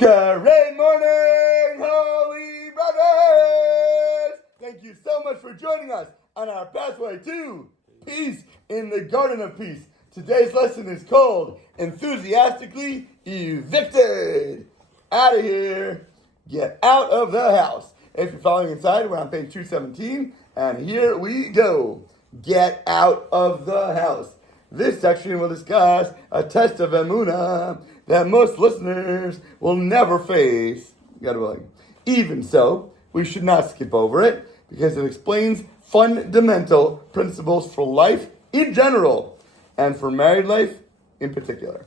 Great morning, holy brothers! Thank you so much for joining us on our pathway to peace in the Garden of Peace. Today's lesson is called Enthusiastically Evicted. Out of here. Get out of the house. If you're following inside, we're on page 217, and here we go. Get out of the house. This section will discuss a test of emunah that most listeners will never face. Even so, we should not skip over it because it explains fundamental principles for life in general and for married life in particular.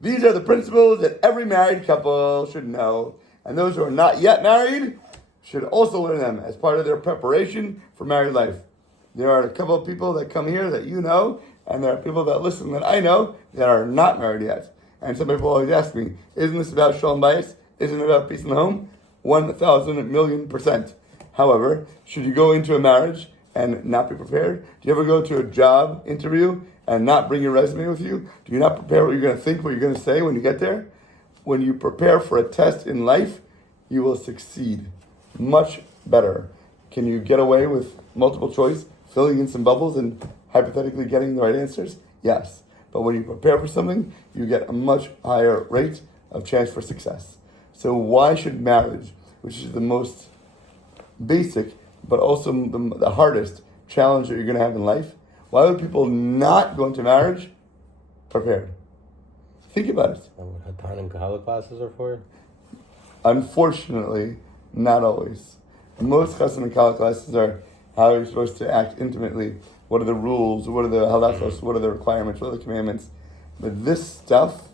These are the principles that every married couple should know, and those who are not yet married should also learn them as part of their preparation for married life. There are a couple of people that come here that you know, and there are people that listen that I know that are not married yet. And some people always ask me, isn't this about shalom bayis? Isn't it about peace in the home? 1,000,000,000%. However, should you go into a marriage and not be prepared? Do you ever go to a job interview and not bring your resume with you? Do you not prepare what you're going to think, what you're going to say when you get there? When you prepare for a test in life, you will succeed much better. Can you get away with multiple choice, filling in some bubbles and hypothetically getting the right answers? Yes. But when you prepare for something, you get a much higher rate of chance for success. So why should marriage, which is the most basic, but also the hardest challenge that you're going to have in life, why would people not go into marriage prepared? Think about it. What Hatan and Kahala classes are for? Unfortunately, not always. Most Chassan and Kahala classes are how you're supposed to act intimately. What are the rules? What are the halachos? What are the requirements? What are the commandments? But this stuff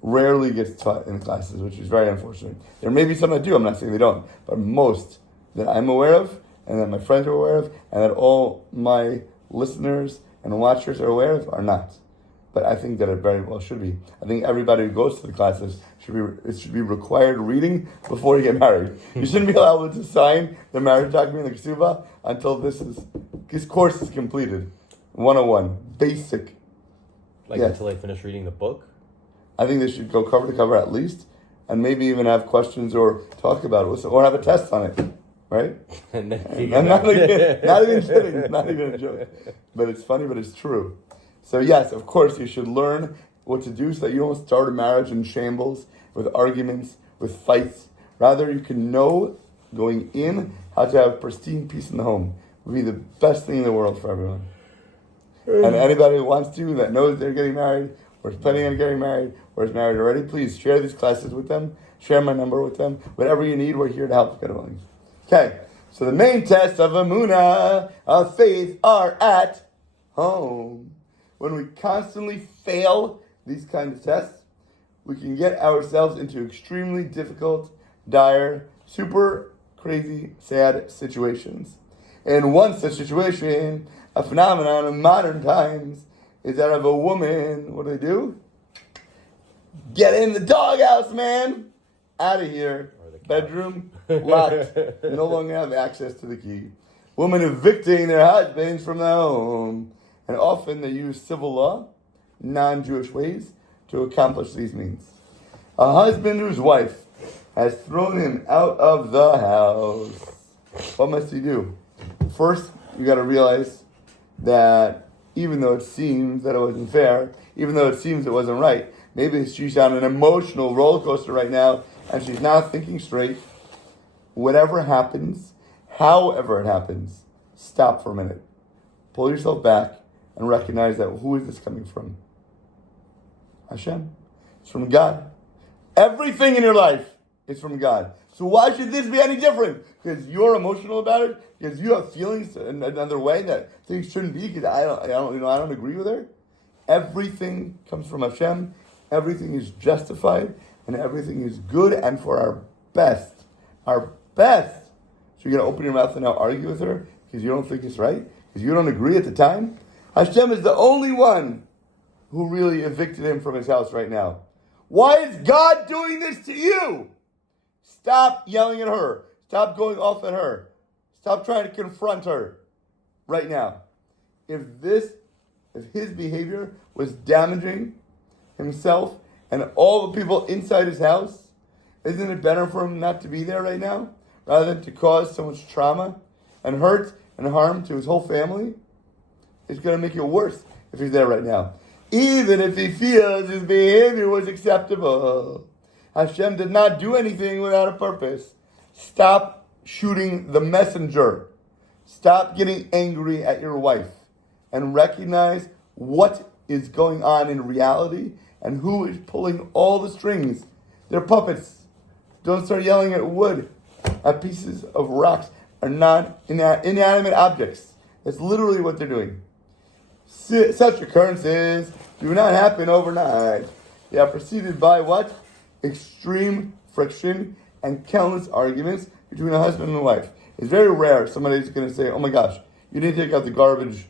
rarely gets taught in classes, which is very unfortunate. There may be some that do, I'm not saying they don't, but most that I'm aware of, and that my friends are aware of, and that all my listeners and watchers are aware of, are not. But I think that it very well should be. I think everybody who goes to the classes should be required reading before you get married. You shouldn't be allowed to sign the marriage document in the Ksuba until this course is completed. 101, basic. Until they finish reading the book? I think they should go cover to cover at least, and maybe even have questions or talk about it, or have a test on it, right? I'm not even kidding, not even a joke. But it's funny, but it's true. So yes, of course, you should learn what to do so that you don't start a marriage in shambles, with arguments, with fights. Rather, you can know going in how to have pristine peace in the home. It would be the best thing in the world for everyone. And anybody who wants to, that knows they're getting married, or is planning on getting married, or is married already, please share these classes with them. Share my number with them. Whatever you need, we're here to help. Okay, so the main tests of emunah, of faith, are at home. When we constantly fail these kinds of tests, we can get ourselves into extremely difficult, dire, super crazy, sad situations. And one such situation, a phenomenon of modern times, is that of a woman, what do? Get in the doghouse, man! Out of here. Bedroom locked. No longer have access to the key. Women evicting their husbands from the home. And often they use civil law, non-Jewish ways, to accomplish these means. A husband whose wife has thrown him out of the house. What must he do? First, you got to realize that even though it seems that it wasn't fair, even though it seems it wasn't right, maybe she's on an emotional roller coaster right now and she's not thinking straight. Whatever happens, however it happens, stop for a minute. Pull yourself back and recognize that who is this coming from? Hashem. It's from God. Everything in your life is from God. So why should this be any different? Because you're emotional about it? Because you have feelings in another way that things shouldn't be? Because I don't agree with her? Everything comes from Hashem. Everything is justified, and everything is good and for our best. Our best. So you're going to open your mouth and now argue with her because you don't think it's right? Because you don't agree at the time? Hashem is the only one who really evicted him from his house right now. Why is God doing this to you? Stop yelling at her. Stop going off at her. Stop trying to confront her right now. If his behavior was damaging himself and all the people inside his house, Isn't it better for him not to be there right now, rather than to cause so much trauma and hurt and harm to his whole family? It's going to make it worse if he's there right now. Even if he feels his behavior was acceptable. Hashem did not do anything without a purpose. Stop shooting the messenger. Stop getting angry at your wife. And recognize what is going on in reality and who is pulling all the strings. They're puppets. Don't start yelling at wood, at pieces of rocks, are not inanimate objects. That's literally what they're doing. Such occurrences do not happen overnight. They are preceded by what? Extreme friction and countless arguments between a husband and a wife. It's very rare somebody's going to say, oh my gosh, you need to take out the garbage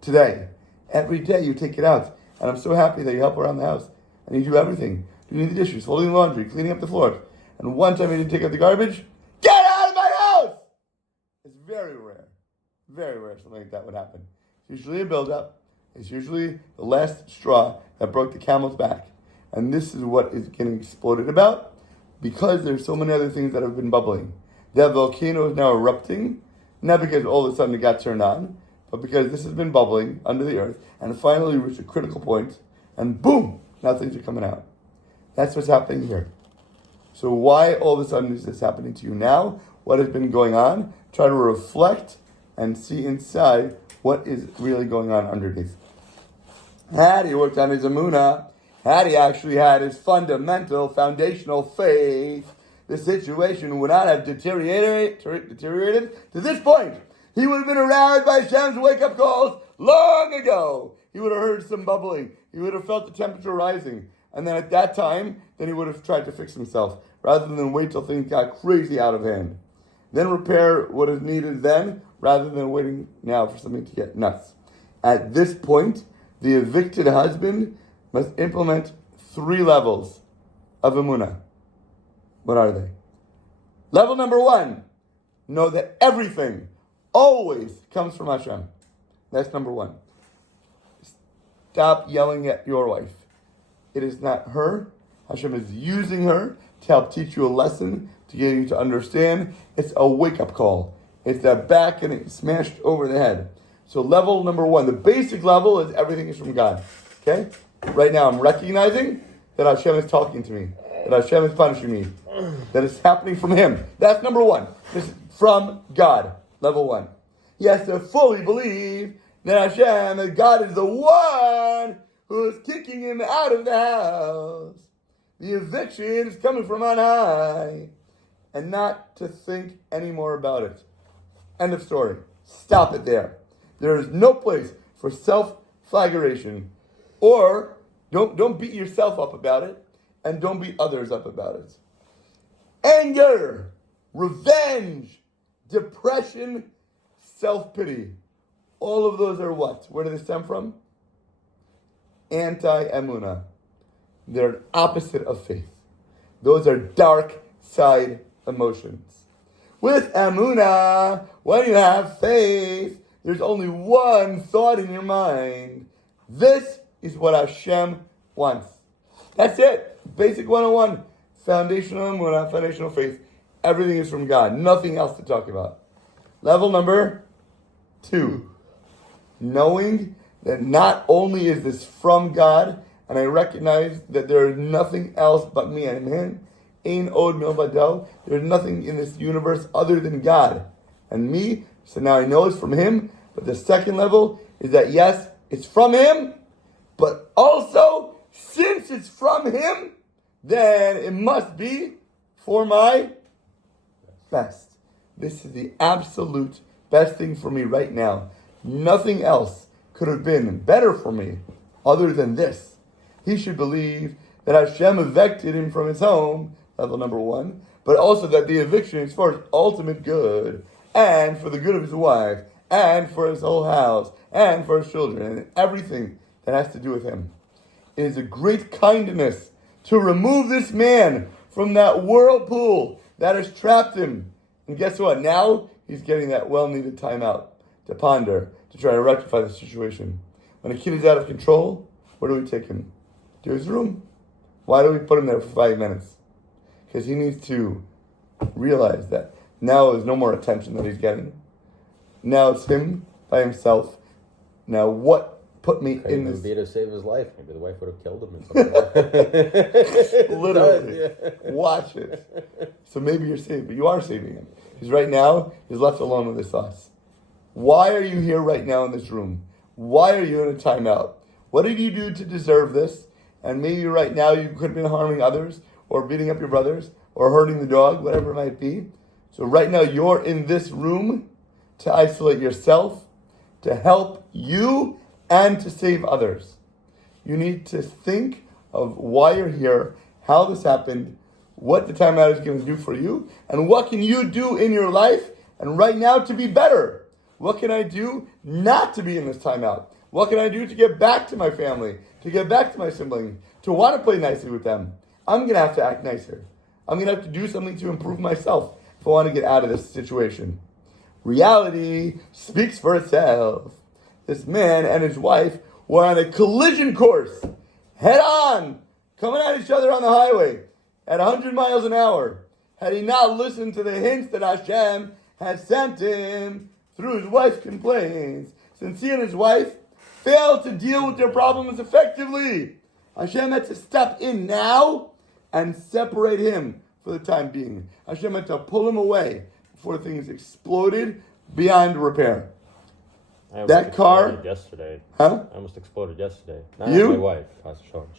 today. Every day you take it out. And I'm so happy that you help around the house. And you do everything. You need the dishes, folding the laundry, cleaning up the floors. And one time you didn't take out the garbage, get out of my house! It's very rare something like that would happen. It's usually a build-up. It's usually the last straw that broke the camel's back. And this is what is getting exploded about because there's so many other things that have been bubbling. That volcano is now erupting, not because all of a sudden it got turned on, but because this has been bubbling under the earth and finally reached a critical point, and boom, now things are coming out. That's what's happening here. So why all of a sudden is this happening to you now? What has been going on? Try to reflect and see inside what is really going on underneath. Had he worked on his emunah, had he actually had his fundamental, foundational faith, the situation would not have deteriorated to this point. He would have been aroused by Hashem's wake-up calls long ago. He would have heard some bubbling. He would have felt the temperature rising. And then at that time, then he would have tried to fix himself, rather than wait till things got crazy out of hand. Then repair what is needed then, rather than waiting now for something to get nuts. At this point, the evicted husband must implement 3 levels of emunah. What are they? Level number 1, know that everything always comes from Hashem. That's number 1. Stop yelling at your wife. It is not her. Hashem is using her to help teach you a lesson, to get you to understand. It's a wake-up call. It's that back and it's smashed over the head. So level number 1, the basic level is everything is from God. Okay? Right now I'm recognizing that Hashem is talking to me, that Hashem is punishing me, that it's happening from Him. That's number 1. This is from God. Level 1. He has to fully believe that Hashem, that God is the one who is kicking him out of the house. The eviction is coming from on high. And not to think any more about it. End of story. Stop it there. There is no place for self-flagellation. Or don't beat yourself up about it, and don't beat others up about it. Anger, revenge, depression, self-pity. All of those are what? Where do they stem from? Anti-emunah. They're an opposite of faith. Those are dark side emotions. With emunah, when you have faith, there's only one thought in your mind. This is what Hashem wants. That's it. Basic 101. Foundational emunah, foundational faith. Everything is from God. Nothing else to talk about. Level number 2. Knowing that not only is this from God, and I recognize that there is nothing else but me and Him. Ein od milvado. There's nothing in this universe other than God and me. So now I know it's from Him. But the second level is that yes, it's from Him, but also since it's from Him, then it must be for my best. This is the absolute best thing for me right now. Nothing else could have been better for me other than this. He should believe that Hashem evicted him from his home, level number 1, but also that the eviction is for his ultimate good, and for the good of his wife, and for his whole house, and for his children, and everything that has to do with him. It is a great kindness to remove this man from that whirlpool that has trapped him. And guess what? Now he's getting that well-needed time out to ponder, to try to rectify the situation. When a kid is out of control, where do we take him? To his room. Why do we put him there for 5 minutes? because he needs to realize that now there's no more attention that he's getting. Now it's him by himself. Now what put me in this? Be to save his life. Maybe the wife would have killed him. Or Literally, yeah. Watch it. So maybe you're saved, but you are saving him. Because right now he's left alone with his thoughts. Why are you here right now in this room? Why are you in a timeout? What did you do to deserve this? And maybe right now you could have been harming others, or beating up your brothers, or hurting the dog, whatever it might be. So right now you're in this room to isolate yourself, to help you, and to save others. You need to think of why you're here, how this happened, what the timeout is going to do for you, and what can you do in your life and right now to be better. What can I do not to be in this timeout? What can I do to get back to my family, to get back to my siblings, to want to play nicely with them? I'm going to have to act nicer. I'm going to have to do something to improve myself if I want to get out of this situation. Reality speaks for itself. This man and his wife were on a collision course, head on, coming at each other on the highway at 100 miles an hour. Had he not listened to the hints that Hashem had sent him through his wife's complaints, since he and his wife failed to deal with their problems effectively, Hashem had to step in now and separate him for the time being. Hashem had to pull him away before things exploded beyond repair. That car yesterday. Huh? I almost exploded yesterday. Not You? my wife.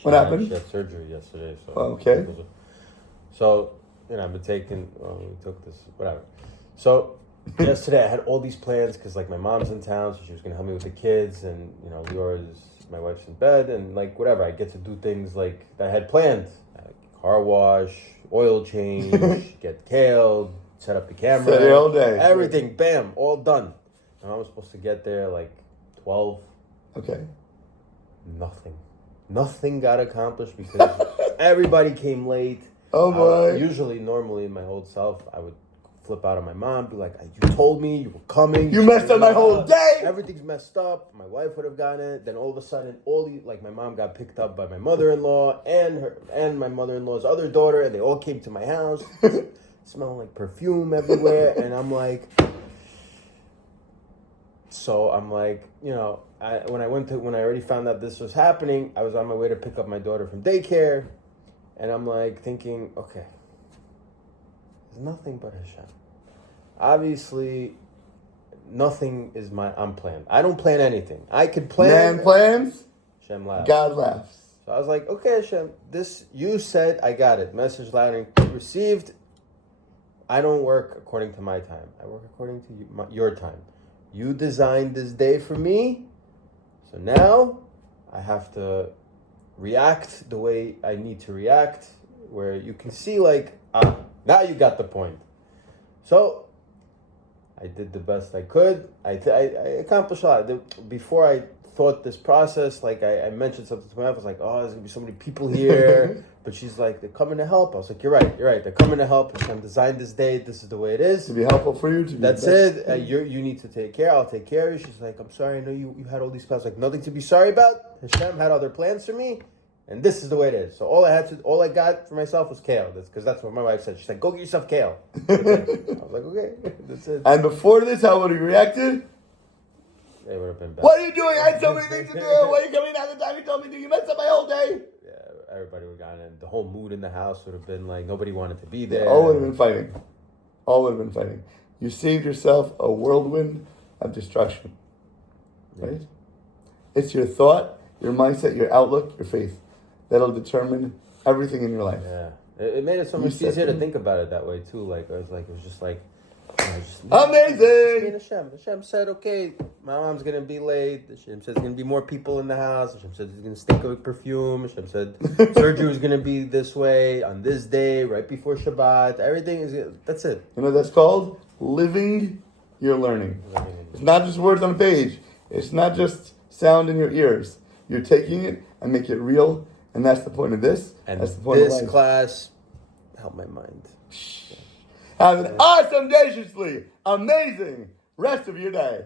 What happened? She had surgery yesterday. So Okay. So I've been taking. We took this. Whatever. So yesterday I had all these plans because like my mom's in town, so she was gonna help me with the kids, and my wife's in bed, and like whatever. I get to do things like that I had planned: car wash, oil change, get kale, set up the camera, Set it all day. everything. Bam, all done. And I was supposed to get there like 12. Okay. Nothing got accomplished because everybody came late. Oh boy. Normally, my old self, I would flip out on my mom, be like, "You told me you were coming. You messed up my whole day. Everything's messed up." My wife would have gotten it. Then all of a sudden, my mom got picked up by my mother-in-law and my mother-in-law's other daughter, and they all came to my house, smelling like perfume everywhere, and I'm like. So I'm like, when I already found out this was happening, I was on my way to pick up my daughter from daycare, and I'm like thinking, okay, there's nothing but Hashem. Obviously, nothing is I'm planned. I don't plan anything. I could plan. Man plans, Hashem laughs. God laughs. So I was like, okay, Hashem, this you said, I got it. Message loud and received. I don't work according to my time. I work according to your time. You designed this day for me, so now I have to react the way I need to react, where you can see now you got the point. So I did the best I could. I accomplished a lot. Before I thought this process, I mentioned something to my wife. I was like, oh, there's going to be so many people here. But she's like, they're coming to help. I was like, you're right. They're coming to help. Hashem designed this day. This is the way it is. To be helpful for you. That's it. You need to take care. I'll take care of you. She's like, I'm sorry. I know you had all these plans. Like, nothing to be sorry about. Hashem had other plans for me. And this is the way it is. So all I got for myself was kale. That's what my wife said. She said, go get yourself kale. That's it. I was like, okay. That's it. And before this, how would you reacted? They would have been bad. What are you doing? I had so many things to do. Why are you coming out the time you told me to? You messed up my whole day. Yeah, everybody would have gotten it. The whole mood in the house would have been like nobody wanted to be there. All would have been fighting. You saved yourself a whirlwind of destruction. Right? It's your thought, your mindset, your outlook, your faith that'll determine everything in your life. Yeah, it made it so much easier to think about it that way too. It was just amazing. Hashem said, okay, my mom's gonna be late. Hashem said there's gonna be more people in the house. Hashem said it's gonna stink of perfume. Hashem said surgery was gonna be this way on this day, right before Shabbat. Everything is. That's it. You know what that's called? Living your learning. It's not just words on a page. It's not just sound in your ears. You're taking it and make it real, and that's the point of this. And that's the point of this life. class helped my mind. Have an awesome, audaciously amazing rest of your day.